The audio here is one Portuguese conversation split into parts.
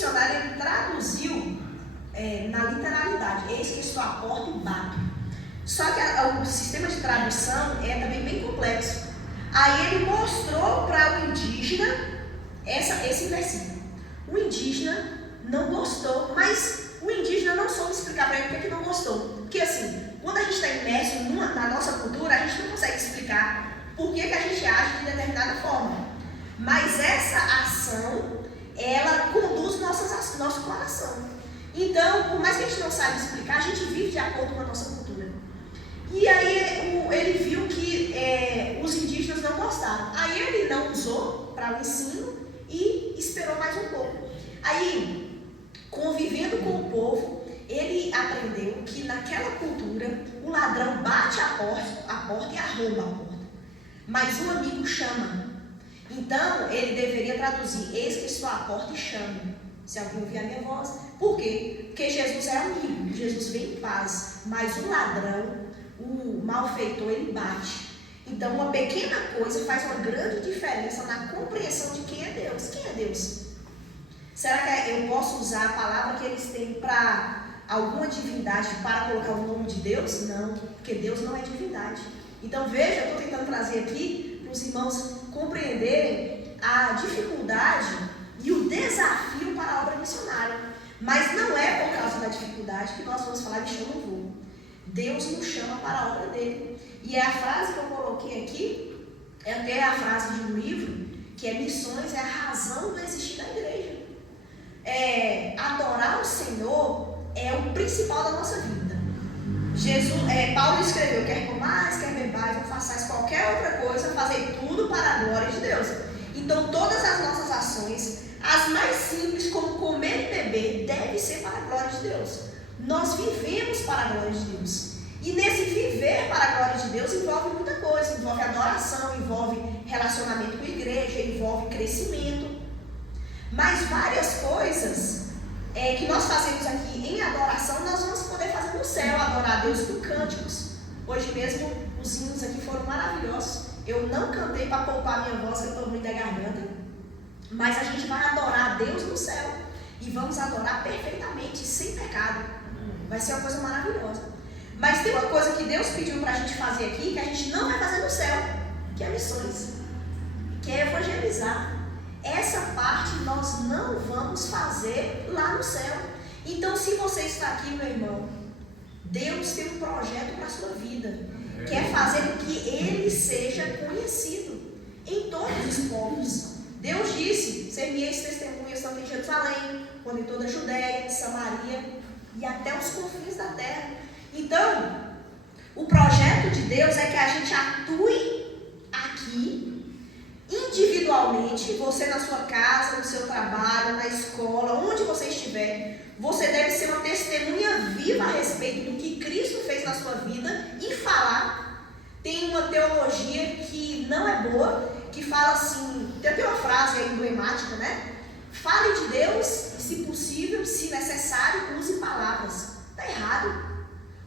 missionário ele traduziu na literalidade, eis que estou à porta e bato. Só que o sistema de tradução é também bem complexo. Aí ele mostrou para o indígena esse versículo. O indígena não gostou, mas o indígena não soube explicar para ele por que não gostou. Porque assim, quando a gente está imerso na nossa cultura, a gente não consegue explicar por que a gente age de determinada forma. Mas essa ação, ela conduz nosso coração. Então, por mais que a gente não saiba explicar, a gente vive de acordo com a nossa cultura. E aí ele viu que os indígenas não gostaram. Aí ele não usou para o ensino e esperou mais um pouco. Aí, convivendo com o povo, ele aprendeu que naquela cultura o ladrão bate a porta e arromba a porta. Mas o amigo chama. Então, ele deveria traduzir, eis que estou à porta e chamo. Se alguém ouvir a minha voz. Por quê? Porque Jesus é amigo, Jesus vem em paz. Mas o ladrão, o malfeitor, ele bate. Então, uma pequena coisa faz uma grande diferença na compreensão de quem é Deus. Quem é Deus? Será que eu posso usar a palavra que eles têm para alguma divindade para colocar o nome de Deus? Não, porque Deus não é divindade. Então, veja, eu estou tentando trazer aqui para os irmãos compreenderem a dificuldade e o desafio para a obra missionária. Mas não é por causa da dificuldade que nós vamos falar de chama o voo. Deus nos chama para a obra dele. E a frase que eu coloquei aqui, é até a frase de um livro, que é missões é a razão do existir da igreja. Adorar o Senhor é o principal da nossa vida. Paulo escreveu, quer comais, quer bebais, ou façais qualquer outra coisa, fazei tudo para a glória de Deus. Então todas as nossas ações, as mais simples, como comer e beber, devem ser para a glória de Deus. Nós vivemos para a glória de Deus. E nesse viver para a glória de Deus envolve muita coisa. Envolve adoração, envolve relacionamento com a igreja, envolve crescimento. Mas várias coisas que nós fazemos aqui em adoração, nós vamos poder fazer no céu, adorar a Deus com cânticos. Hoje mesmo os hinos aqui foram maravilhosos. Eu não cantei para poupar minha voz, que eu estou ruim da garganta. Mas a gente vai adorar a Deus no céu. E vamos adorar perfeitamente, sem pecado. Vai ser uma coisa maravilhosa. Mas tem uma coisa que Deus pediu para a gente fazer aqui, que a gente não vai fazer no céu, que é missões, que é evangelizar. Essa parte nós não vamos fazer lá no céu. Então, se você está aqui, meu irmão, Deus tem um projeto para a sua vida. Quer fazer com que Ele seja conhecido em todos os povos. Deus disse, ser-me-eis testemunhas tanto em Jerusalém, quanto em toda a Judéia, Samaria e até os confins da terra. Então, o projeto de Deus é que a gente atue aqui, individualmente, você na sua casa, no seu trabalho, na escola, onde você estiver, você deve ser uma testemunha viva a respeito do que Cristo fez na sua vida e falar. Tem uma teologia que não é boa, que fala assim, tem até uma frase emblemática, né? Fale de Deus e, se possível, se necessário, use palavras. Está errado.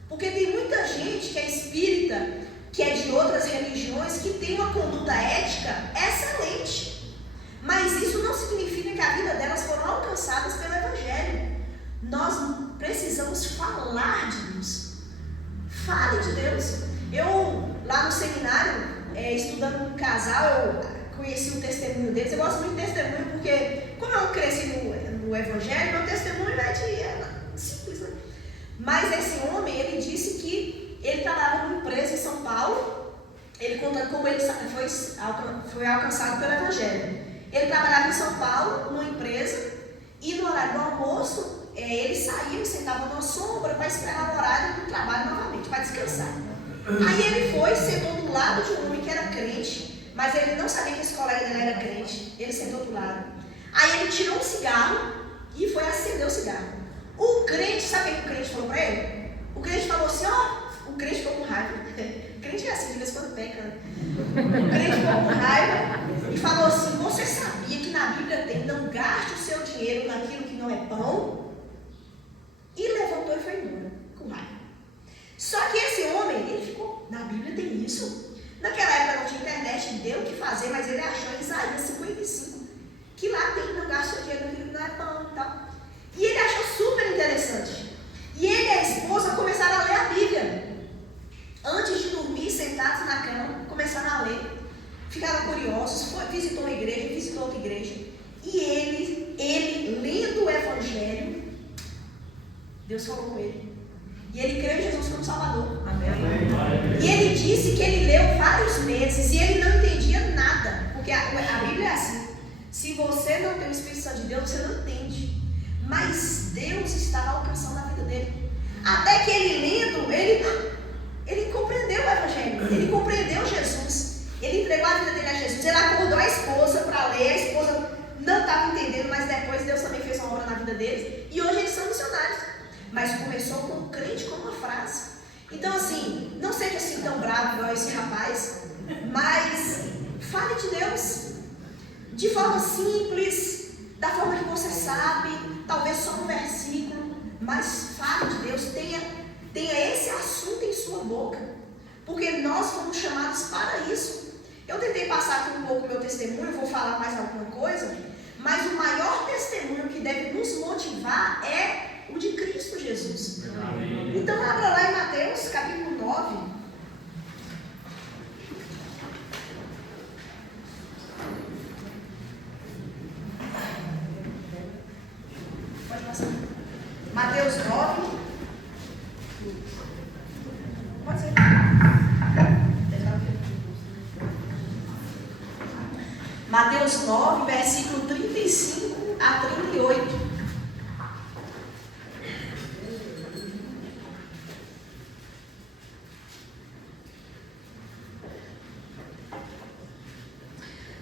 Porque tem muita gente que é espírita, que é de outras religiões, que tem uma conduta ética excelente. Mas isso não significa que a vida delas foram alcançadas pelo Evangelho. Nós precisamos falar de Deus. Fale de Deus. Eu, lá no seminário, estudando com um casal, eu conheci o testemunho deles. Eu gosto muito de testemunho porque, como eu cresci no Evangelho, meu testemunho é simples, né? Mas esse homem, ele disse que ele trabalhava numa empresa em São Paulo. Ele conta como ele foi alcançado pelo Evangelho. Ele trabalhava em São Paulo, numa empresa, e no horário do almoço, ele saía e sentava numa sombra para esperar o horário do trabalho novamente, para descansar. Aí ele foi, sentou do lado de um homem que era crente, mas ele não sabia que esse colega dele era crente. Ele sentou do lado. Aí ele tirou um cigarro e foi acender o cigarro. O crente, sabe o que o crente falou para ele? O crente falou assim, o crente ficou com raiva. O crente é assim, de vez em quando peca, né? O crente ficou com raiva e falou assim, você sabia que na Bíblia tem, não gaste o seu dinheiro naquilo que não é pão? E levantou e foi embora, com raiva. Só que esse homem, ele ficou, na Bíblia tem isso? Naquela época não tinha internet, deu o que fazer, mas ele achou em Isaías 55, que lá tem, não gaste o seu dinheiro naquilo que não é pão e tal. Deus falou com ele. E ele creu em Jesus como Salvador. Amém. E ele disse que ele leu vários meses e ele não entendia nada. Porque a Bíblia é assim. Se você não tem o Espírito Santo de Deus, você não entende. Mas Deus estava alcançando a vida dele. Até que ele lendo, ele compreendeu o Evangelho. Ele compreendeu Jesus. Ele entregou a vida dele a Jesus. Ele acordou a esposa para ler. A esposa não estava entendendo, mas depois Deus também fez uma obra na vida deles. E hoje eles são missionários. Mas começou com um crente com uma frase. Então assim, não seja assim tão bravo igual esse rapaz. Mas fale de Deus. De forma simples, da forma que você sabe, talvez só um versículo, mas fale de Deus, tenha esse assunto em sua boca, porque nós fomos chamados para isso. Eu tentei passar aqui um pouco o meu testemunho, vou falar mais alguma coisa, mas o maior testemunho que deve nos motivar é o de Cristo Jesus. Então abra lá em Mateus capítulo 9. Mateus 9. Pode ser. Mateus 9, versículo 35 a 38.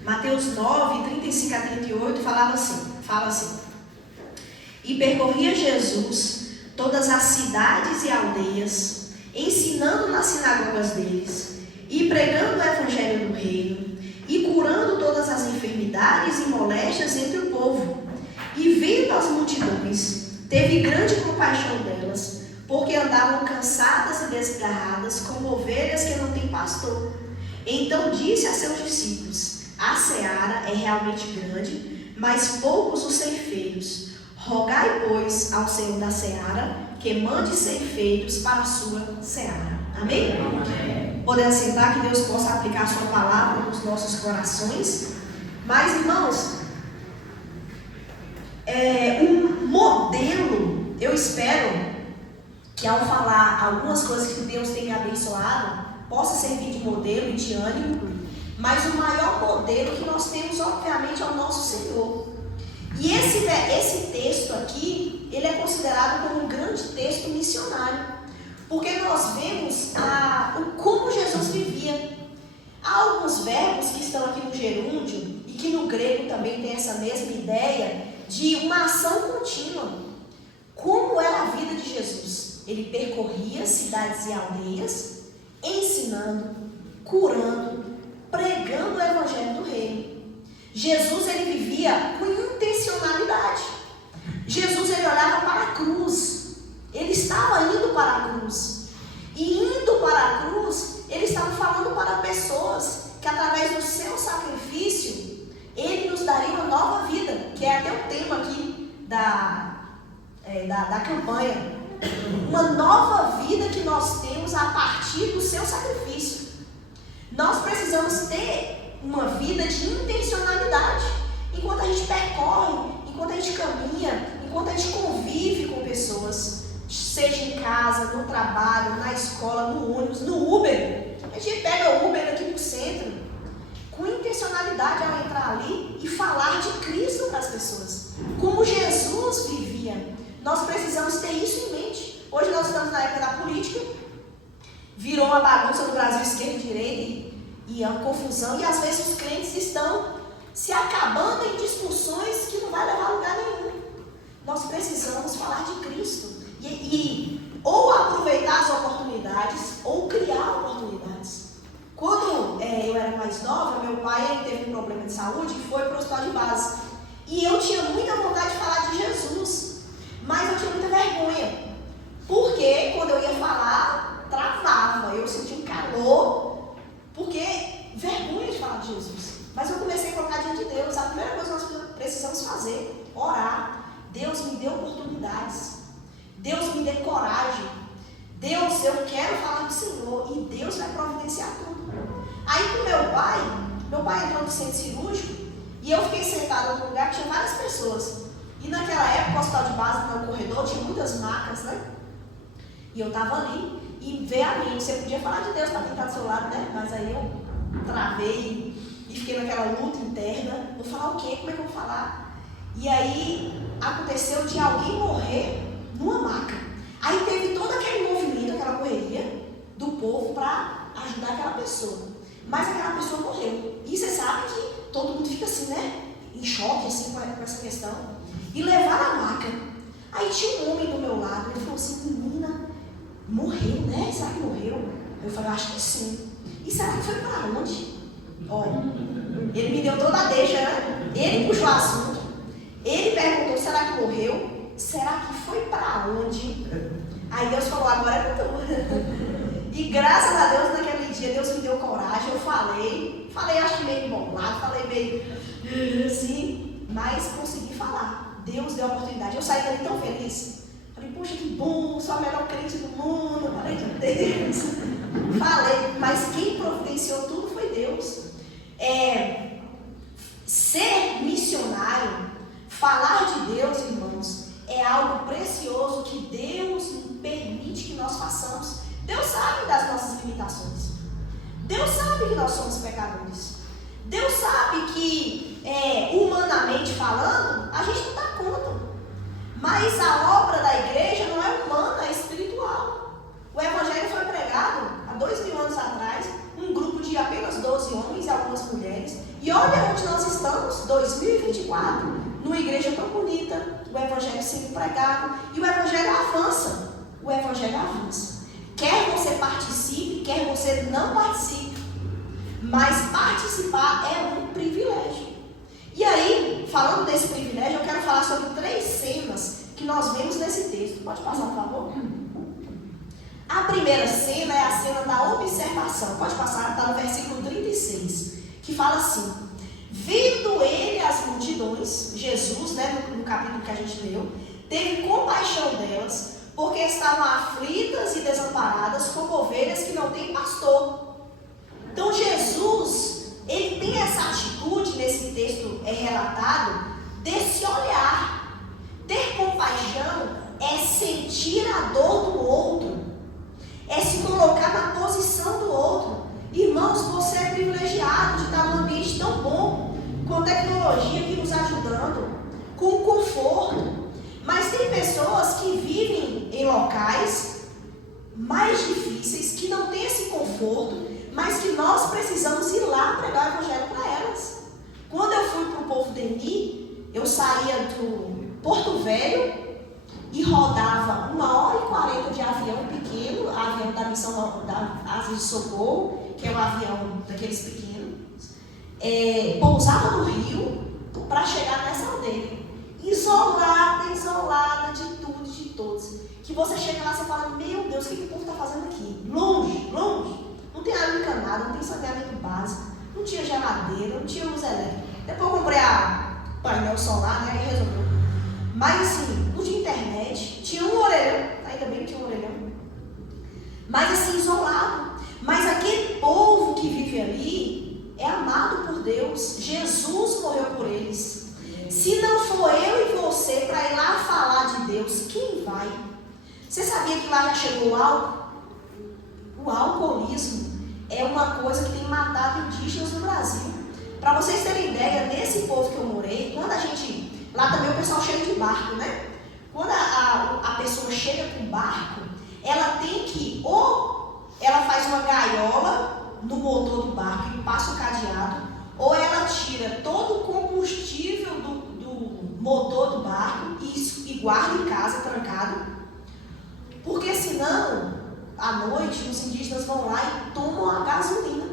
Mateus 9, 35 a 38 fala assim. E percorria Jesus todas as cidades e aldeias, ensinando nas sinagogas deles, e pregando o evangelho do reino, e curando todas as enfermidades e moléstias entre o povo. E vendo as multidões, teve grande compaixão delas, porque andavam cansadas e desgarradas, como ovelhas que não têm pastor. Então disse a seus discípulos: a seara é realmente grande, mas poucos os ceifeiros. Rogai, pois, ao Senhor da seara, que mande ceifeiros para a sua seara. Amém? Amém. Podemos sentar, que Deus possa aplicar a sua palavra nos nossos corações. Mas, irmãos, um modelo, eu espero que ao falar algumas coisas que Deus tem me abençoado, possa servir de modelo e de ânimo. Mas o maior modelo que nós temos, obviamente, é o nosso Senhor. E esse texto aqui, ele é considerado como um grande texto missionário, porque nós vemos como Jesus vivia. Há alguns verbos que estão aqui no gerúndio, e que no grego também tem essa mesma ideia, de uma ação contínua. Como era a vida de Jesus? Ele percorria cidades e aldeias, ensinando, curando, pregando o evangelho do reino. Jesus, ele vivia com intencionalidade. Jesus, ele olhava para a cruz. Ele estava indo para a cruz. E indo para a cruz, ele estava falando para pessoas que através do seu sacrifício, ele nos daria uma nova vida, que é até o tema aqui da campanha. Uma nova vida que nós temos a partir do seu sacrifício. Nós precisamos ter uma vida de intencionalidade. Enquanto a gente percorre, enquanto a gente caminha, enquanto a gente convive com pessoas, seja em casa, no trabalho, na escola, no ônibus, no Uber. A gente pega o Uber aqui no centro, com intencionalidade ao entrar ali e falar de Cristo para as pessoas. Como Jesus vivia. Nós precisamos ter isso em mente. Hoje nós estamos na época da política, virou uma bagunça no Brasil, esquerda e direita, e é uma confusão, e às vezes os crentes estão se acabando em discussões que não vai levar a lugar nenhum. Nós precisamos falar de Cristo e ou aproveitar as oportunidades ou criar oportunidades. Quando eu era mais nova, meu pai teve um problema de saúde e foi para o hospital de base, e eu tinha muita vontade de falar de Jesus, mas eu tinha muita vergonha, porque quando eu ia falar, travava, eu sentia um calor, porque vergonha de falar de Jesus. Mas eu comecei a colocar diante de Deus. A primeira coisa que nós precisamos fazer, orar. Deus me dê oportunidades. Deus me dê coragem. Deus, eu quero falar do Senhor. E Deus vai providenciar tudo. Aí com meu pai entrou no centro cirúrgico, e eu fiquei sentada num lugar que tinha várias pessoas. E naquela época hospital de base, no corredor, tinha muitas macas, né? E eu estava ali e veio a mim. Você podia falar de Deus para quem está do seu lado, né? Mas aí eu travei e fiquei naquela luta interna. Vou falar o quê? Como é que eu vou falar? E aí aconteceu de alguém morrer numa maca. Aí teve todo aquele movimento, aquela correria do povo para ajudar aquela pessoa. Mas aquela pessoa morreu. E você sabe que todo mundo fica assim, né? Em choque assim, com essa questão. E levaram a maca. Aí tinha um homem do meu lado. Ele falou assim: menina, morreu, né? Será que morreu? Eu falei: acho que sim. E será que foi para onde? Ó, ele me deu toda a deixa, né? Ele puxou o assunto. Ele perguntou: será que morreu? Será que foi para onde? Aí Deus falou: agora é com tu. E graças a Deus, naquele dia, Deus me deu coragem. Eu falei, acho que meio embolado, falei meio assim, mas consegui falar. Deus deu a oportunidade. Eu saí dali tão feliz. Falei: poxa, que bom, sou a melhor crente do mundo. Falei de Deus. Falei, mas quem providenciou tudo foi Deus. Ser missionário, falar de Deus, irmãos, é algo precioso que Deus permite que nós façamos. Deus sabe das nossas limitações. Deus sabe que nós somos pecadores. Deus sabe que, humanamente falando, a gente não dá conta. Mas a obra da igreja não é humana, é espiritual. O evangelho foi pregado há 2000 anos atrás, um grupo de apenas 12 homens e algumas mulheres. E olha onde nós estamos, 2024, numa igreja tão bonita, o evangelho sendo pregado, e o evangelho avança. O evangelho avança. Quer você participe, quer você não participe, mas participar é um privilégio. E aí, falando desse privilégio, eu quero falar sobre 3 cenas que nós vemos nesse texto. Pode passar, por favor? A primeira cena é a cena da observação. Pode passar, está no versículo 36, que fala assim: vendo ele as multidões, Jesus, né, no capítulo que a gente leu, teve compaixão delas, porque estavam aflitas e desamparadas como ovelhas que não têm pastor. Então Jesus, ele tem essa atitude, nesse texto relatado, desse olhar. Ter compaixão é sentir a dor do outro, é se colocar na posição do outro. Irmãos, você é privilegiado de estar num ambiente tão bom, com tecnologia aqui nos ajudando, com conforto. Mas tem pessoas que vivem em locais mais difíceis, que não têm esse conforto, mas que nós precisamos ir lá pregar o evangelho para elas. Quando eu fui para o povo Deni, eu saía do Porto Velho e rodava 1h40 de avião pequeno, avião da missão da Asa de Socorro, que é um avião daqueles pequenos, pousava no Rio para chegar nessa aldeia. Isolada de tudo e de todos. Que você chega lá e fala: meu Deus, o que o povo está fazendo aqui? Longe. Não tem água encanada, não tem saneamento básico, não tinha geladeira, não tinha luz elétrica. Depois eu comprei a painel solar, né, e resolveu. Mas assim, não tinha internet, tinha um orelhão, ainda bem que tinha um orelhão. Mas assim, isolado. Mas aquele povo que vive ali é amado por Deus. Jesus morreu por eles. Se não for eu e você para ir lá falar de Deus, quem vai? Você sabia que lá já chegou o álcool? O alcoolismo é uma coisa que tem matado indígenas no Brasil. Para vocês terem ideia, nesse povo que eu morei, quando a gente... Lá também o pessoal chega de barco, né? Quando a pessoa chega com barco, ela tem que... Ou ela faz uma gaiola no motor do barco e passa o cadeado, ou ela tira todo o combustível do motor do barco e guarda em casa trancado, porque senão à noite os indígenas vão lá e tomam a gasolina,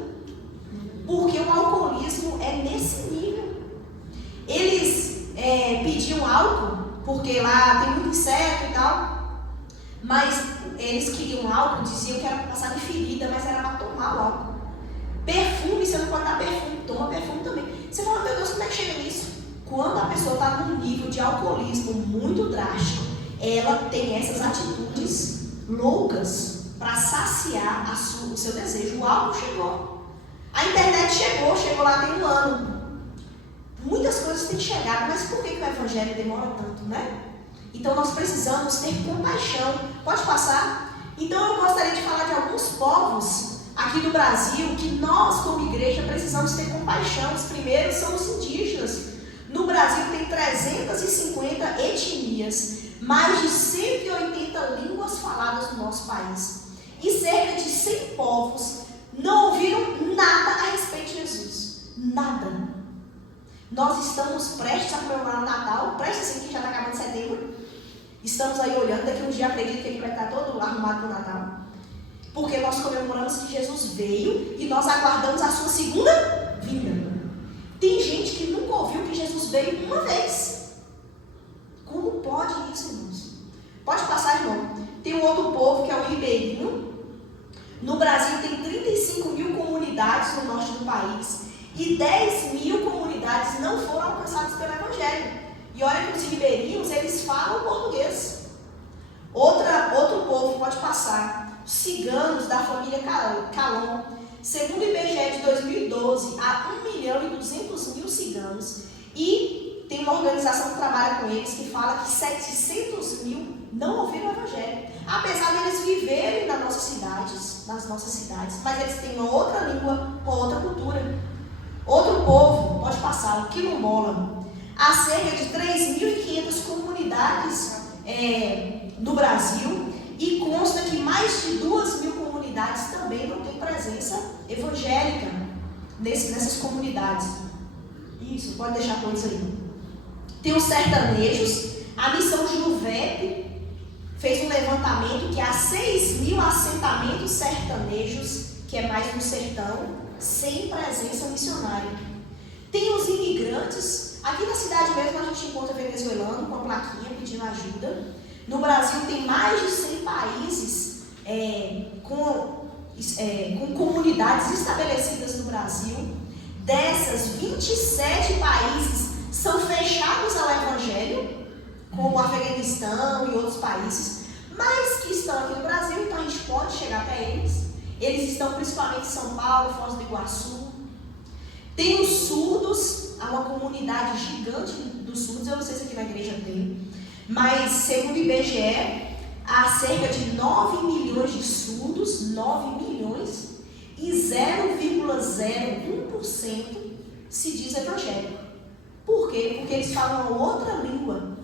porque o alcoolismo é nesse nível. Eles pediam álcool porque lá tem muito inseto e tal, mas eles queriam álcool, diziam que era para passar de ferida, mas era para tomar o álcool. Perfume, você não pode dar perfume, toma perfume também. Você fala: meu Deus, como é que chega nisso? Quando a pessoa está num nível de alcoolismo muito drástico, ela tem essas atitudes loucas para saciar o seu desejo. O álcool chegou. A internet chegou lá tem 1 ano. Muitas coisas têm chegado, mas por que o evangelho demora tanto, né? Então nós precisamos ter compaixão. Pode passar? Então eu gostaria de falar de alguns povos aqui do Brasil que nós, como igreja, precisamos ter compaixão. Os primeiros são os indígenas. No Brasil tem 350 etnias, mais de 180 línguas faladas no nosso país. E cerca de 100 povos não ouviram nada a respeito de Jesus. Nada. Nós estamos prestes a comemorar o Natal, prestes assim que já está acabando setembro. Estamos aí olhando, daqui um dia acredito que ele vai estar todo arrumado para o Natal. Porque nós comemoramos que Jesus veio e nós aguardamos a sua segunda vinda. Tem gente que nunca ouviu que Jesus veio uma vez. Como pode isso, irmãos? Pode passar, irmão. Tem um outro povo que é o ribeirinho. No Brasil tem 35 mil comunidades no norte do país. E 10 mil comunidades não foram alcançadas pelo Evangelho. E olha que os ribeirinhos, eles falam português. Outro povo, pode passar. Os ciganos da família Calon. Segundo o IBGE de 2012, há 1.200.000 ciganos. E tem uma organização que trabalha com eles que fala que 700 mil não ouviram o Evangelho. Apesar de eles viverem nas nossas cidades, mas eles têm uma outra língua, uma outra cultura. Outro povo, pode passar, o quilombola. Há cerca de 3.500 comunidades no Brasil e consta que mais de 2.000 comunidades também não têm presença evangélica nessas comunidades. Isso, pode deixar com isso aí. Tem os sertanejos. A missão Juvep fez um levantamento que há 6.000 assentamentos sertanejos, que é mais no sertão, sem presença missionária. Tem os imigrantes. Aqui na cidade mesmo a gente encontra venezuelano com a plaquinha pedindo ajuda. No Brasil tem mais de 100 países com comunidades estabelecidas no Brasil. Dessas, 27 países são fechados ao Evangelho, como o Afeganistão e outros países, mas que estão aqui no Brasil, então a gente pode chegar até eles. Eles estão principalmente em São Paulo, Foz do Iguaçu. Tem os surdos, há uma comunidade gigante dos surdos, eu não sei se aqui na igreja tem, mas segundo o IBGE, há cerca de 9 milhões de surdos, 9 milhões, e 0,01% se diz evangélico. Por quê? Porque eles falam uma outra língua,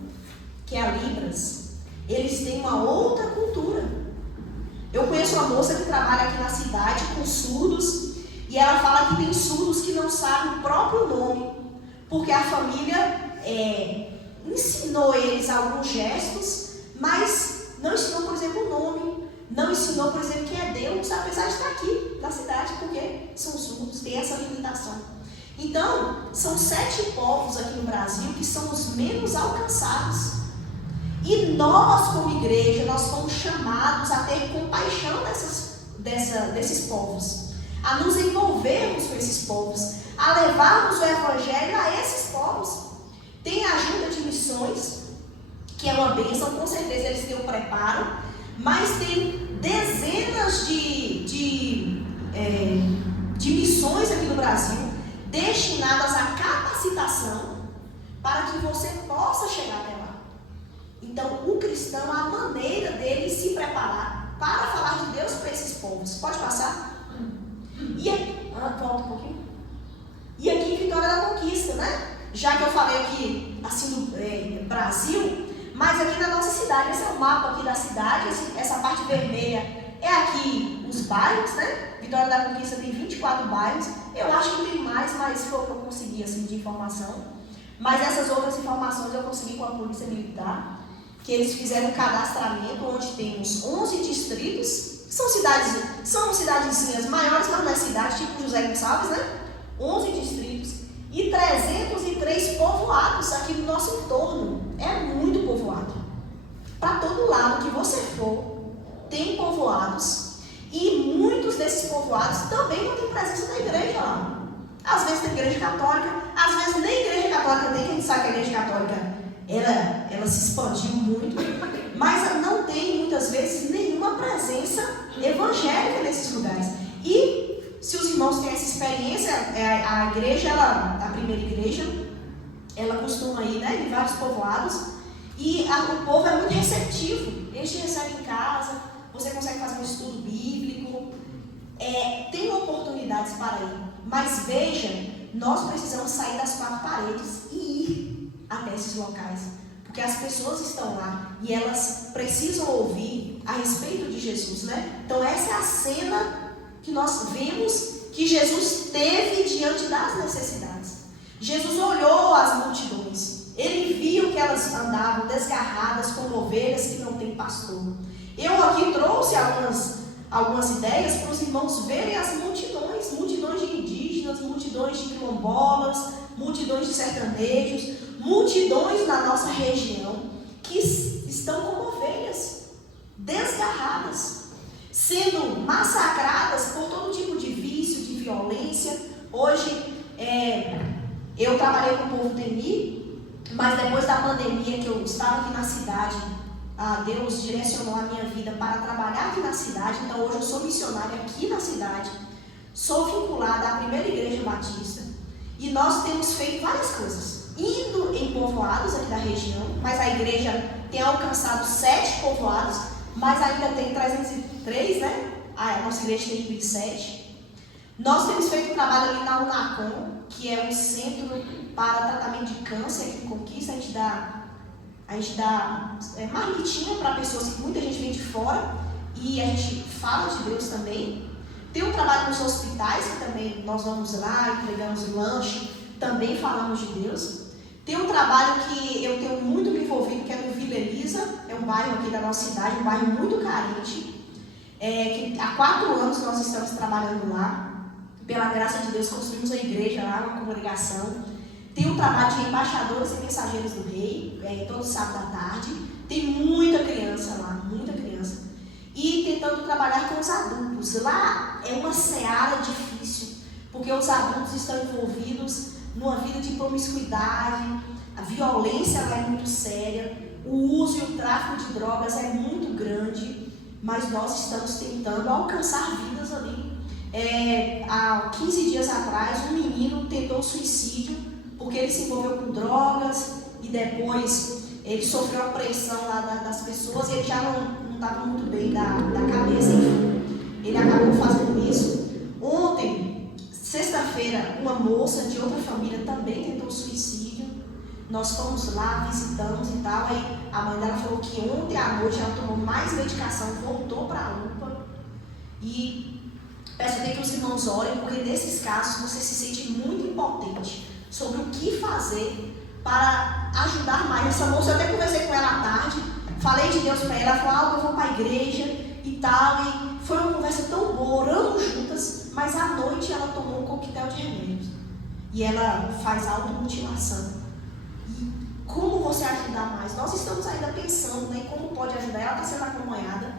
que é a Libras. Eles têm uma outra cultura. Eu conheço uma moça que trabalha aqui na cidade com surdos, e ela fala que tem surdos que não sabem o próprio nome, porque a família ensinou eles alguns gestos, mas não ensinou, por exemplo, o nome, não ensinou, por exemplo, quem é Deus, apesar de estar aqui na cidade, porque são surdos, tem essa limitação. Então, são 7 povos aqui no Brasil que são os menos alcançados. E nós, como igreja, nós fomos chamados a ter compaixão desses povos, a nos envolvermos com esses povos, a levarmos o Evangelho a esses povos. Tem a ajuda de missões, que é uma bênção, com certeza eles têm um preparo, mas tem dezenas de missões aqui no Brasil destinadas à capacitação para que você possa chegar até lá. Então, o cristão, a maneira dele se preparar para falar de Deus para esses povos. Pode passar? E aqui, volta um pouquinho. E aqui em Vitória da Conquista, né? Já que eu falei aqui, assim, do Brasil, mas aqui na nossa cidade, esse é o mapa aqui da cidade, essa parte vermelha é aqui os bairros, né? Vitória da Conquista tem 24 bairros. Eu acho que tem mais, mas foi o que eu consegui, assim, de informação. Mas essas outras informações eu consegui com a Polícia Militar, que eles fizeram um cadastramento onde temos 11 distritos. São cidadezinhas maiores, mas não é cidade, tipo José Gonçalves, né? 11 distritos e 303 povoados aqui no nosso entorno. É muito povoado. Para todo lado que você for, tem povoados. E muitos desses povoados também não tem presença da igreja lá. Às vezes tem igreja católica, às vezes nem igreja católica tem, que a gente sabe que a igreja católica ela se expandiu muito, mas não tem muitas vezes nenhuma presença evangélica nesses lugares. E se os irmãos têm essa experiência, a igreja, a primeira igreja, ela costuma ir, né, em vários povoados, E o povo é muito receptivo. Eles te recebem em casa, você consegue fazer um estudo bíblico. Tem oportunidades para ir. Mas veja, nós precisamos sair das 4 paredes e ir até esses locais. Porque as pessoas estão lá e elas precisam ouvir a respeito de Jesus, né? Então essa é a cena que nós vemos que Jesus teve diante das necessidades. Jesus olhou as multidões. Ele viu que elas andavam desgarradas como ovelhas que não têm pastor. Eu aqui trouxe algumas ideias para os irmãos verem as multidões. Multidões de indígenas, multidões de quilombolas, multidões de sertanejos, multidões na nossa região que estão como ovelhas, desgarradas, sendo massacradas por todo tipo de vício, de violência. Hoje, eu trabalhei com o povo Temi, mas depois da pandemia que eu estava aqui na cidade, Deus direcionou a minha vida para trabalhar aqui na cidade. Então hoje eu sou missionária aqui na cidade, sou vinculada à primeira igreja batista e nós temos feito várias coisas, indo em povoados aqui da região, mas a igreja tem alcançado 7 povoados, mas ainda tem 303, né? A nossa igreja tem 2007. Nós temos feito um trabalho ali na Unacom, que é um centro para tratamento de câncer aqui em Conquista. A gente dá marmitinha para pessoas que muita gente vem de fora e a gente fala de Deus também. Tem um trabalho nos hospitais que também nós vamos lá, entregamos lanche, também falamos de Deus. Tem um trabalho que eu tenho muito me envolvido, que é no Vila Elisa, é um bairro aqui da nossa cidade, um bairro muito carente. Que há 4 anos nós estamos trabalhando lá. Pela graça de Deus, construímos uma igreja lá, uma congregação. Tem um trabalho de embaixadores e mensageiros do rei, todo sábado à tarde. Tem muita criança lá, muita criança. E tentando trabalhar com os adultos. Lá é uma seara difícil, porque os adultos estão envolvidos numa vida de promiscuidade, a violência lá é muito séria, o uso e o tráfico de drogas é muito grande, mas nós estamos tentando alcançar vidas ali. Há 15 dias atrás, um menino tentou suicídio porque ele se envolveu com drogas e depois ele sofreu a pressão lá das pessoas e ele já não estava muito bem da cabeça, enfim. Ele acabou fazendo isso. Ontem, sexta-feira, uma moça de outra família também tentou suicídio. Nós fomos lá, visitamos e tal. Aí a mãe dela falou que ontem à noite ela tomou mais medicação, voltou para a UPA. E peço até que os irmãos orem, porque nesses casos você se sente muito impotente sobre o que fazer para ajudar mais. Essa moça, eu até conversei com ela à tarde, falei de Deus para ela, ela falou, eu vou para a igreja e tal, e foi uma conversa tão boa, oramos juntas, mas à noite ela tomou um coquetel de remédios e ela faz automutilação. E como você ajudar mais? Nós estamos ainda pensando em como pode ajudar, ela está sendo acompanhada,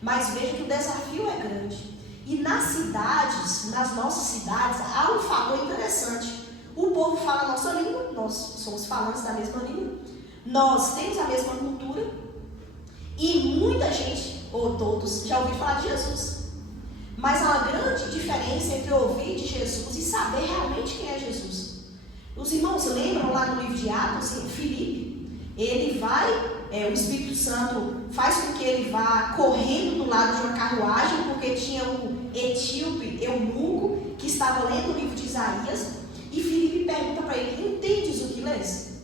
mas veja que o desafio é grande. E nas cidades, nas nossas cidades, há um fator interessante. O povo fala a nossa língua, nós somos falantes da mesma língua, nós temos a mesma cultura e muita gente, ou todos, já ouviram falar de Jesus. Mas há uma grande diferença entre ouvir de Jesus e saber realmente quem é Jesus. Os irmãos lembram lá no livro de Atos, em Filipe, ele vai, o Espírito Santo faz com que ele vá correndo do lado de uma carruagem, porque tinha um etíope, eunuco, que estava lendo o livro de Isaías. E Filipe pergunta para ele, entendes o que lês?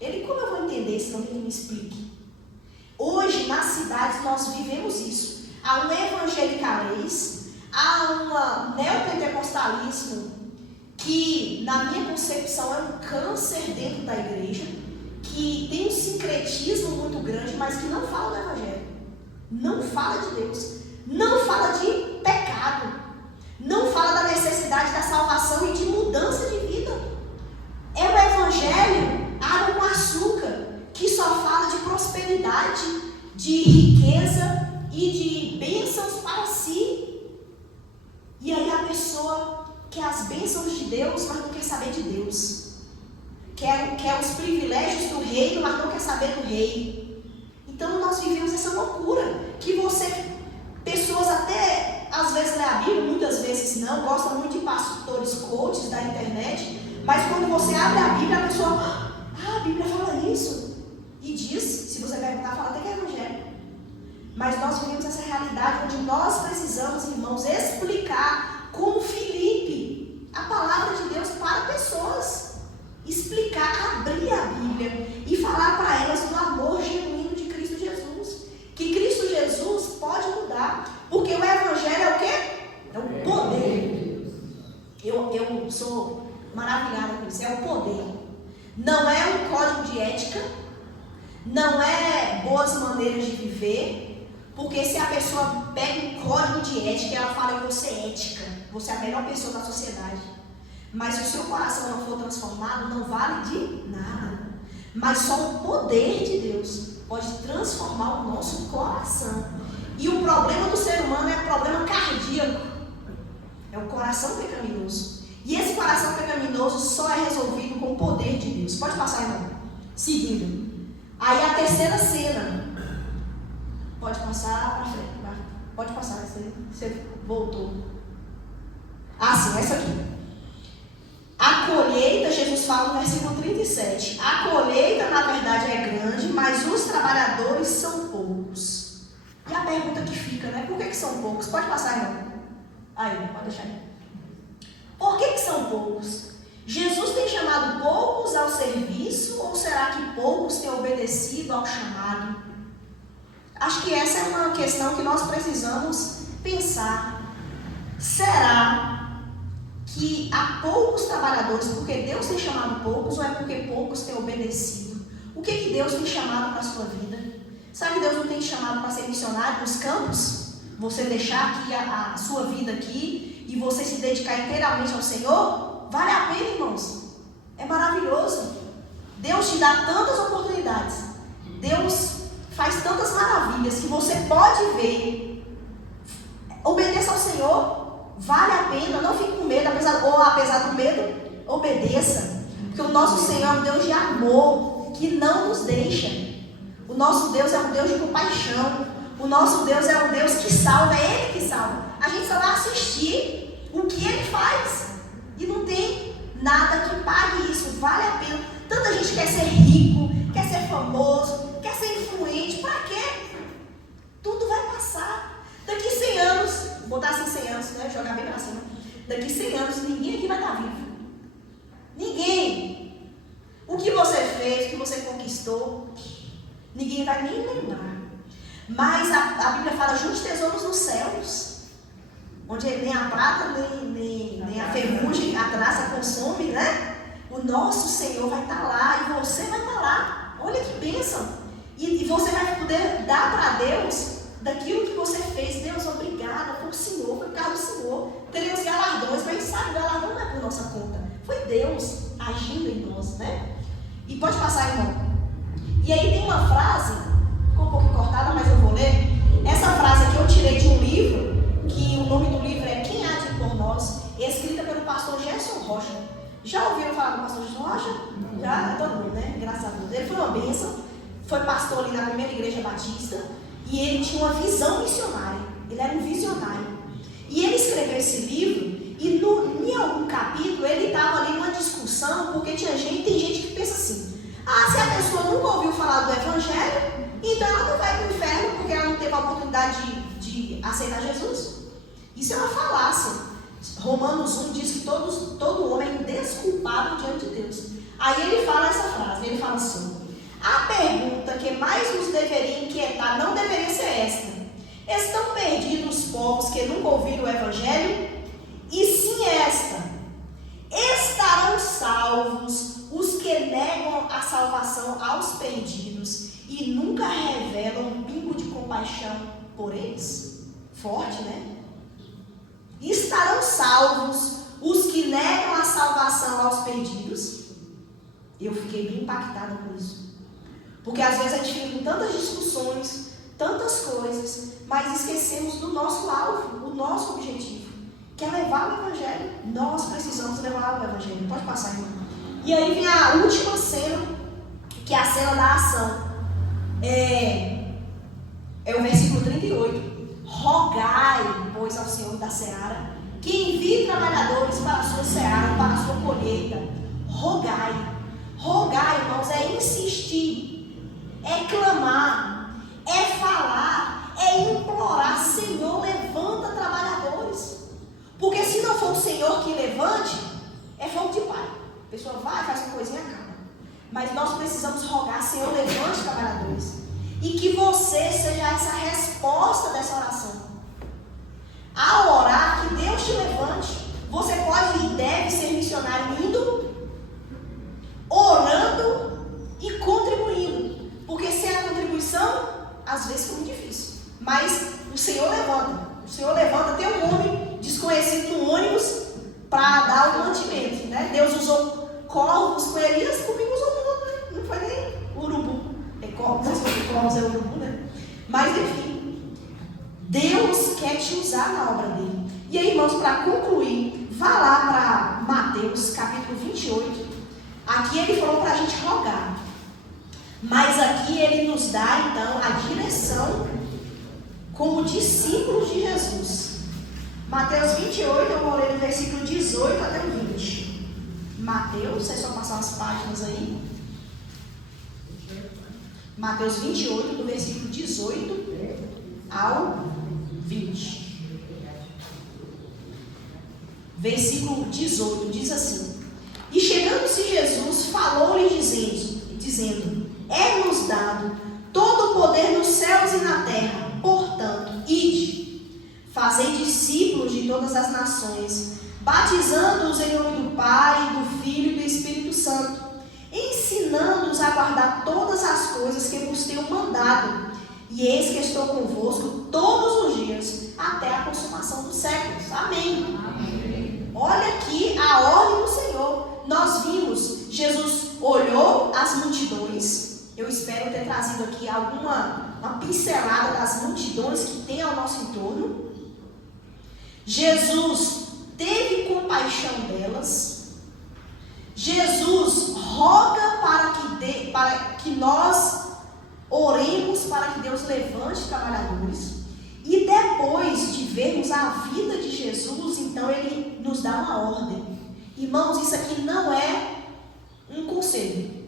Ele, como eu vou entender se não me explique? Hoje, nas cidades, nós vivemos isso. Há um evangelicalismo, há um neopentecostalismo que, na minha concepção, é um câncer dentro da igreja, que tem um sincretismo muito grande, mas que não fala do evangelho, não fala de Deus, não fala de pecado, não fala da necessidade da salvação e de mudança de vida. É o evangelho água com açúcar, que só fala de prosperidade, de riqueza e de bênçãos para si. E aí a pessoa quer as bênçãos de Deus, mas não quer saber de Deus. Quer os privilégios do reino, mas não quer saber do rei. Então nós vivemos essa loucura, que pessoas até às vezes lê a Bíblia, muitas vezes não, gostam muito de pastores coaches da internet, mas quando você abre a Bíblia, a pessoa, a Bíblia fala isso. não é boas maneiras de viver, porque se a pessoa pega um código de ética, ela fala: eu vou ser ética, você é a melhor pessoa da sociedade. Mas se o seu coração não for transformado, não vale de nada. Mas só o poder de Deus pode transformar o nosso coração. E o problema do ser humano é o problema cardíaco, é o coração pecaminoso. E esse coração pecaminoso só é resolvido com o poder de Deus. Pode passar, irmão? Seguindo. Aí a terceira cena. Pode passar para frente. Pode passar, você voltou. Ah, sim, essa aqui. A colheita, Jesus fala no versículo 37. A colheita, na verdade, é grande, mas os trabalhadores são poucos. E a pergunta que fica, né? Por que são poucos? Pode passar, irmão. Aí, pode deixar aí. Por que são poucos? Jesus tem chamado poucos ao serviço, ou será que poucos têm obedecido ao chamado? Acho que essa é uma questão que nós precisamos pensar. Será que há poucos trabalhadores porque Deus tem chamado poucos, ou é porque poucos têm obedecido? O que Deus tem chamado para a sua vida? Sabe que Deus não tem te chamado para ser missionário nos campos? Você deixar aqui a sua vida aqui e você se dedicar inteiramente ao Senhor? Vale a pena, irmãos. É maravilhoso. Deus te dá tantas oportunidades. Deus faz tantas maravilhas que você pode ver. Obedeça ao Senhor. Vale a pena. Não fique com medo. Apesar do medo, obedeça. Porque o nosso Senhor é um Deus de amor que não nos deixa. O nosso Deus é um Deus de compaixão. O nosso Deus é um Deus que salva. É Ele que salva. A gente só vai assistir o que Ele faz. E não tem nada que pague isso. Vale a pena. Tanta gente quer ser rico, quer ser famoso, quer ser influente. Para quê? Tudo vai passar. Daqui 100 anos, vou botar assim 100 anos, né? Jogar bem para cima. Daqui 100 anos, ninguém aqui vai estar vivo. Ninguém. O que você fez, o que você conquistou, ninguém vai nem lembrar. Mas a Bíblia fala: junte tesouros nos céus, onde nem a prata, nem a ferrugem, a traça consome, né? O nosso Senhor vai estar lá e você vai estar lá. Olha que bênção. E você vai poder dar para Deus daquilo que você fez. Deus, obrigada, foi o Senhor, foi por causa do Senhor. Teremos galardões, mas sabe, o galardão não é por nossa conta. Foi Deus agindo em nós, né? E pode passar, irmão. E aí tem uma frase, ficou um pouco cortada, mas eu vou ler. Essa frase aqui eu tirei de um livro, que o nome do livro é Quem Há de Por Nós, escrita pelo pastor Gerson Rocha. Já ouviram falar do pastor Gerson Rocha? Já? Todo mundo, né? Graças a Deus. Ele foi uma bênção, foi pastor ali na primeira igreja batista, e ele tinha uma visão missionária. Ele era um visionário. E ele escreveu esse livro, e em algum capítulo ele estava ali numa discussão, porque tem gente que pensa assim: se a pessoa nunca ouviu falar do Evangelho, então ela não vai para o inferno porque ela não teve a oportunidade de aceitar Jesus. Isso é uma falácia. Romanos 1 diz que todo homem é indesculpável diante de Deus. Aí ele fala essa frase, ele fala assim: a pergunta que mais nos deveria inquietar não deveria ser esta: estão perdidos os povos que nunca ouviram o Evangelho? E sim esta: estarão salvos os que negam a salvação aos perdidos e nunca revelam um pingo de compaixão por eles? Forte, né? Estarão salvos os que negam a salvação aos perdidos? Eu fiquei bem impactada com isso. Porque às vezes a gente fica com tantas discussões, tantas coisas, mas esquecemos do nosso alvo, o nosso objetivo, que é levar o Evangelho. Nós precisamos levar o Evangelho. Pode passar, irmão. E aí vem a última cena, que é a cena da ação. É o versículo 38. Rogai, pois, ao Senhor da seara, que envie trabalhadores para a sua seara, para a sua colheita. Rogai. Rogai, irmãos, é insistir, é clamar, é falar, é implorar: Senhor, levanta trabalhadores. Porque se não for o Senhor que levante, é fogo de palha. A pessoa vai, faz uma coisinha e acaba. Mas nós precisamos rogar: Senhor, levante trabalhadores. E que você seja essa resposta dessa oração. Ao orar, que Deus te levante. Você pode e deve ser missionário indo, orando e contribuindo. Porque mas o Senhor levanta. O Senhor levanta, tem um homem desconhecido no ônibus para dar o mantimento, né? Deus usou corvos com Elias, comigo usou mundo, não foi nem urubu. Corvos, não sei se corvos é urubu, né? Mas enfim, Deus quer te usar na obra dele. E aí, irmãos, para concluir, vá lá para Mateus capítulo 28. Aqui ele falou para a gente rogar. Mas aqui ele nos dá, então, a direção como discípulos de Jesus. Mateus 28, eu vou ler do versículo 18 até o 20. Mateus, vocês só passar as páginas aí. Mateus 28, do versículo 18 ao 20. Versículo 18 diz assim: E chegando-se Jesus, falou-lhe dizendo: É-nos dado todo o poder nos céus e na terra. Portanto, ide, fazei discípulos de todas as nações, batizando-os em nome do Pai, do Filho e do Espírito Santo, ensinando-os a guardar todas as coisas que vos tenho mandado. E eis que estou convosco todos os dias, até a consumação dos séculos. Amém. Amém. Olha aqui a ordem do Senhor. Nós vimos, Jesus olhou as multidões. Eu espero ter trazido aqui uma pincelada das multidões que tem ao nosso entorno. Jesus teve compaixão delas. Jesus roga para que nós oremos para que Deus levante trabalhadores. E depois de vermos a vida de Jesus, então ele nos dá uma ordem. Irmãos, isso aqui não é um conselho.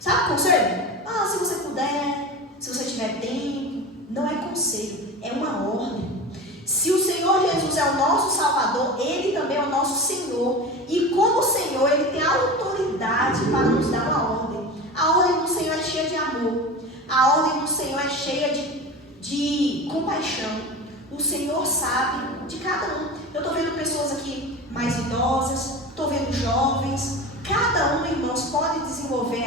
Sabe conselho? Se você puder, se você tiver tempo. Não é conselho, é uma ordem. Se o Senhor Jesus é o nosso Salvador, Ele também é o nosso Senhor. E como Senhor, Ele tem autoridade para nos dar uma ordem. A ordem do Senhor é cheia de amor. A ordem do Senhor é cheia de compaixão. O Senhor sabe de cada um. Eu estou vendo pessoas aqui mais idosas, estou vendo jovens. Cada um, irmãos, pode desenvolver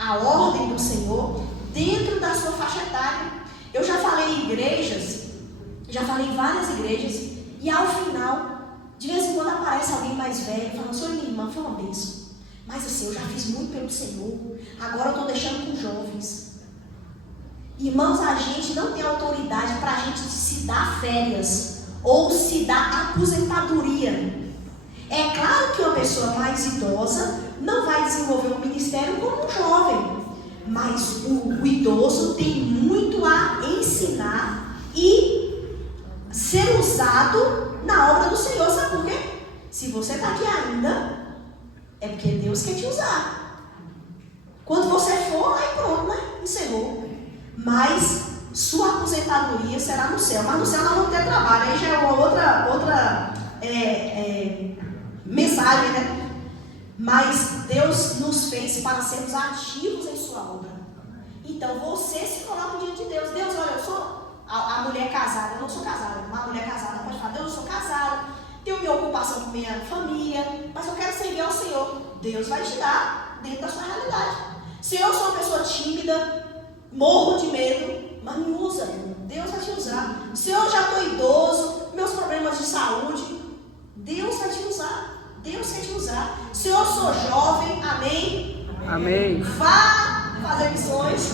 a ordem do Senhor dentro da sua faixa etária. Eu já falei em igrejas, já falei em várias igrejas, e ao final, de vez em quando aparece alguém mais velho, falando: sou minha irmã, foi uma bênção. Mas assim, eu já fiz muito pelo Senhor, agora eu estou deixando com os jovens. Irmãos, a gente não tem autoridade para a gente se dar férias ou se dar aposentadoria. É claro que uma pessoa mais idosa não vai desenvolver um ministério como um jovem, mas o idoso tem muito a ensinar e ser usado na obra do Senhor. Sabe por quê? Se você está aqui ainda, é porque Deus quer te usar. Quando você for, aí pronto, né? Encerrou. Mas sua aposentadoria será no céu. Mas no céu nós vamos ter trabalho. Aí já é uma outra mensagem, né? Mas Deus nos fez para sermos ativos em sua obra. Então você se coloca diante de Deus. Deus, olha, eu sou a mulher casada. Eu não sou casada. Uma mulher casada pode falar: Deus, eu sou casada, tenho minha ocupação com minha família, mas eu quero servir ao Senhor. Deus vai te dar dentro da sua realidade. Se eu sou uma pessoa tímida, morro de medo, mas me usa. Deus vai te usar. Se eu já estou idoso, meus problemas de saúde, Deus vai te usar. Deus quer te usar. Se eu sou jovem, amém? Amém. Vá fazer missões.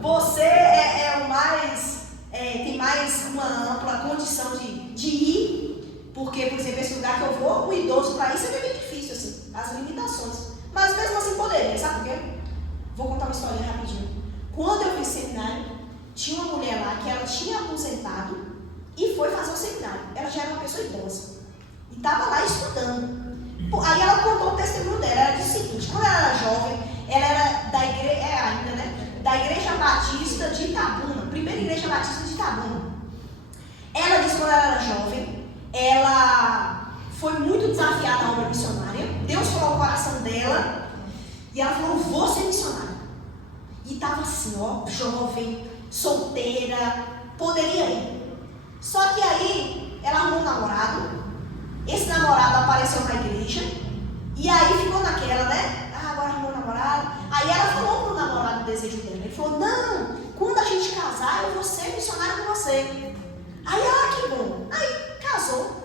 Você é o mais, tem mais uma ampla condição de ir, porque, por exemplo, esse lugar que eu vou, o idoso para isso é bem difícil, assim, as limitações. Mas mesmo assim poderia, sabe por quê? Vou contar uma historinha rapidinho. Quando eu fiz seminário, tinha uma mulher lá que ela tinha aposentado e foi fazer o seminário. Ela já era uma pessoa idosa e estava lá estudando. Aí ela contou o testemunho dela. Ela disse o seguinte: quando ela era jovem, ela era da igreja, ainda, né? Da Igreja Batista de Itabuna, primeira Igreja Batista de Itabuna. Ela disse que quando ela era jovem, ela foi muito desafiada na obra missionária. Deus falou no coração dela e ela falou: vou ser missionária. E estava assim, ó, jovem, solteira, poderia ir. Só que aí ela arrumou um namorado. Esse namorado apareceu na igreja e aí ficou naquela, né? Agora arrumou um namorado. Aí ela falou pro namorado o desejo dela. Ele falou: não, quando a gente gente casar, eu vou ser missionária com você. Aí, que bom. Aí, casou.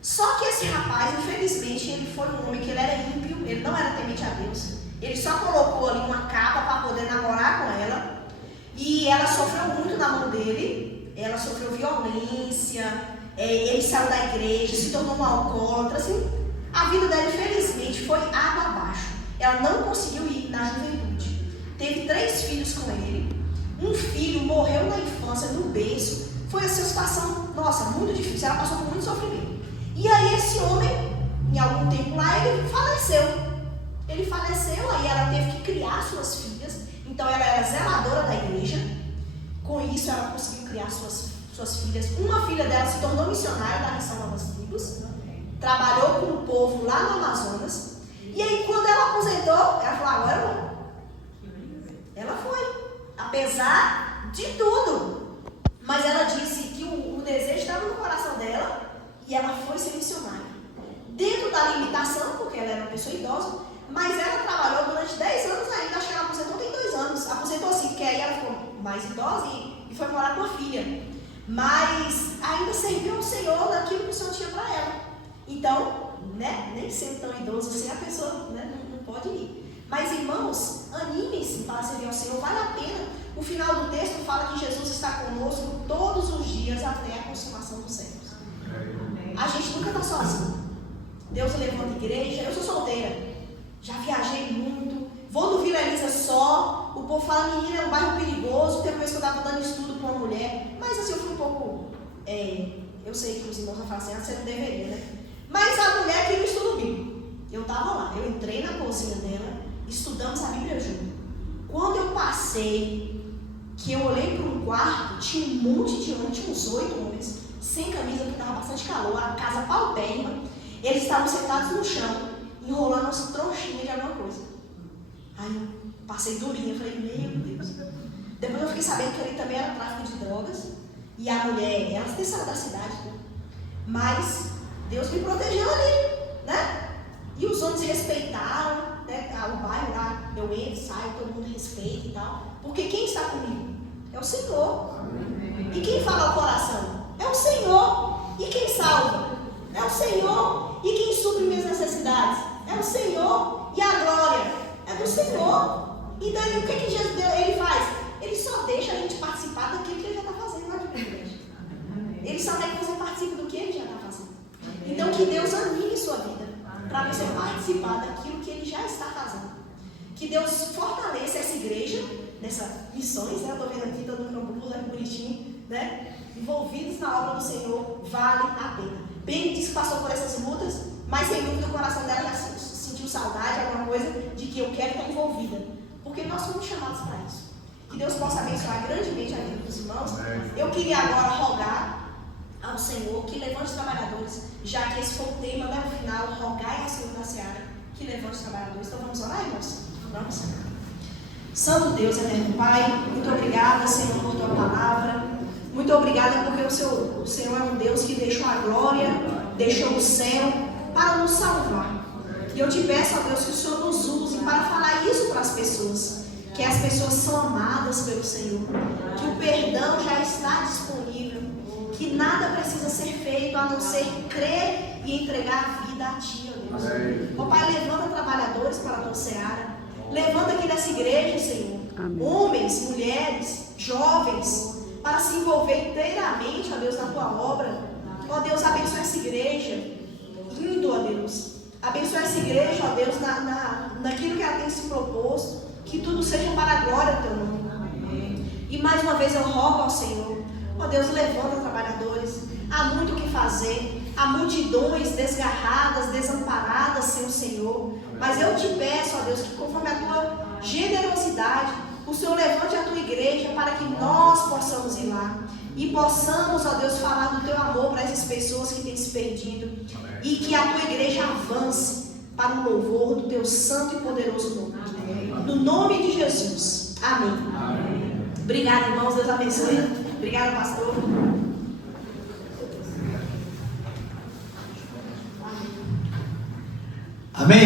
Só que esse rapaz, infelizmente, ele foi um homem que ele era ímpio, ele não era temente a Deus. Ele só colocou ali uma capa para poder namorar com ela. E ela sofreu muito na mão dele. Ela sofreu violência. Ele saiu da igreja, se tornou um alcoólatra. Assim, a vida dela, infelizmente, foi água abaixo. Ela não conseguiu ir na juventude. Teve 3 filhos com ele. Um filho morreu na infância, no berço. Foi essa situação, nossa, muito difícil. Ela passou por muito sofrimento. E aí esse homem, em algum tempo lá, ele faleceu. Ele faleceu, aí ela teve que criar suas filhas. Então ela era zeladora da igreja. Com isso ela conseguiu criar suas filhas. Uma filha dela se tornou missionária da Missão Novas Tribos. Trabalhou com o povo lá no Amazonas. E aí quando ela aposentou, ela falou, agora eu vou. Ela foi. Apesar de tudo. Mas ela disse que o desejo estava no coração dela. E ela foi ser missionária. Dentro da limitação, porque ela era uma pessoa idosa, mas ela trabalhou durante 10 anos ainda, acho que ela aposentou tem 2 anos. Aposentou assim, porque aí ela ficou mais idosa e foi morar com a filha. Mas ainda serviu ao Senhor naquilo que o Senhor tinha para ela. Então, né, nem sendo tão idoso assim, a pessoa, né, não pode ir. Mas irmãos, animem-se para servir ao Senhor, vale a pena. O final do texto fala que Jesus está conosco todos os dias até a consumação dos séculos. A gente nunca está sozinho. Deus levanta a igreja. Eu sou solteira. Já viajei muito. Vou no Vila Elisa só. O povo fala, menina, é um bairro perigoso. Tem uma vez que eu estava dando estudo para uma mulher. Mas assim, eu fui um pouco... eu sei que os irmãos vão falar assim, você não deveria, né? Mas a mulher queria estudo bíblico. Eu estava lá. Eu entrei na cozinha dela. Estudamos a Bíblia junto. Quando eu passei, que eu olhei para um quarto, tinha um monte de homens, tinha uns 8 homens. Sem camisa, porque estava bastante calor, a casa paupérrima. Eles estavam sentados no chão, enrolando umas trouxinhas de alguma coisa. Aí eu passei durinha, falei, meu Deus. Depois eu fiquei sabendo que ali também era tráfico de drogas. E a mulher, ela tem saído da cidade, né? Mas Deus me protegeu ali, né? E os homens respeitaram, né? O bairro lá, eu entro, saio, todo mundo respeita e tal. Porque quem está comigo? É o Senhor. E quem fala ao coração? É o Senhor. E quem salva? É o Senhor. E quem supre minhas necessidades? É o Senhor. E a glória? É do Senhor. E daí o que Jesus ele faz? Ele só deixa a gente participar daquilo que ele já está fazendo lá de igreja. Ele só quer que você participe do que ele já está fazendo. Então que Deus anime sua vida para você participar daquilo que ele já está fazendo. Que Deus fortaleça essa igreja, nessas missões, né? Eu estou vendo aqui todo mundo com bonitinho, né? Envolvidos na obra do Senhor, vale a pena. Bem disse que passou por essas lutas, mas sem dúvida o coração dela já sentiu saudade, alguma coisa, de que eu quero estar envolvida. Porque nós somos chamados para isso. Que Deus possa abençoar grandemente a vida dos irmãos. Eu queria agora rogar ao Senhor que levante trabalhadores, já que esse foi o tema, né, no final, rogai ao Senhor da Seara que levante trabalhadores. Então vamos orar, irmãos? Vamos. Santo Deus, eterno Pai, muito obrigada, Senhor, por tua palavra. Muito obrigada porque o Senhor é um Deus que deixou a glória, deixou o céu para nos salvar. E eu te peço, ó Deus, que o Senhor nos use para falar isso para as pessoas. Que as pessoas são amadas pelo Senhor. Que o perdão já está disponível. Que nada precisa ser feito a não ser crer e entregar a vida a Ti, ó Deus. Ó Pai, levanta trabalhadores para a tua seara. Levanta aqui nessa igreja, Senhor. Amém. Homens, mulheres, jovens, para se envolver inteiramente, ó Deus, na tua obra. Ó Deus, abençoa essa igreja. Indo, ó Deus. Abençoa essa igreja, ó Deus, naquilo que ela tem se proposto. Que tudo seja para a glória do teu nome. Amém. E mais uma vez eu rogo ao Senhor. Ó Deus, levanta trabalhadores. Há muito o que fazer. Há multidões desgarradas, desamparadas sem o Senhor. Mas eu te peço, ó Deus, que conforme a tua generosidade, o Senhor levante a tua igreja para que nós possamos ir lá. E possamos, ó Deus, falar do teu amor para essas pessoas que têm se perdido. Amém. E que a tua igreja avance para o louvor do teu santo e poderoso nome. Amém. No nome de Jesus. Amém. Amém. Obrigada, irmãos. Deus abençoe. Obrigada, pastor. Amém.